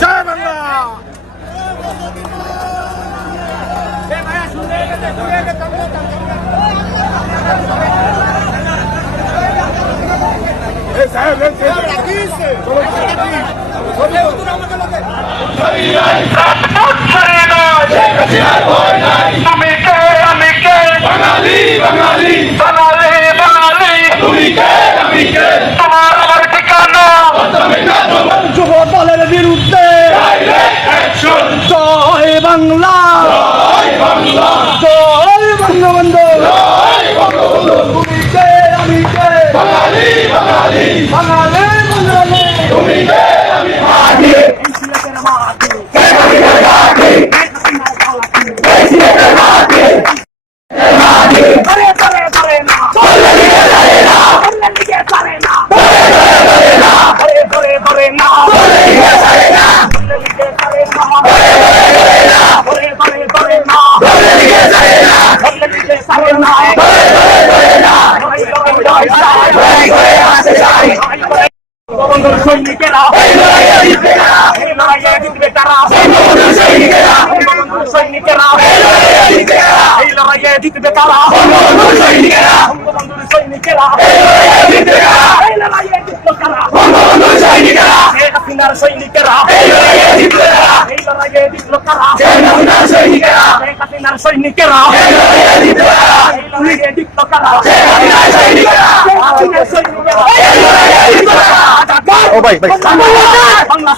জয় বাংলা এই সাহেব এই সাহেব। চলো, তুমি কে আমি কে বাঙালি বাঙালি বাঙালি বাঙালি যুব দলের বিরুদ্ধে। জয় বাংলা। জয় বঙ্গবন্ধু। বাঙালি। বাঙালি। বঙ্গবন্ধুর সৈনিকেরা এই লড়াইয়ে জিতবে তারা বঙ্গবন্ধুর সৈনিকেরা এই লড়াইয়ে জিতবে তারা বঙ্গবন্ধুর সৈনিকেরা এই লড়াইয়ে জিতবে তারা শেখ হাসিনার সৈনিকেরা এই লড়াইয়ে জিতবে তারা শেখ হাসিনার সৈনিকেরা এই লড়াইয়ে জিতবে তারা শেখ হাসিনার সৈনিকেরা ভাই বাংলা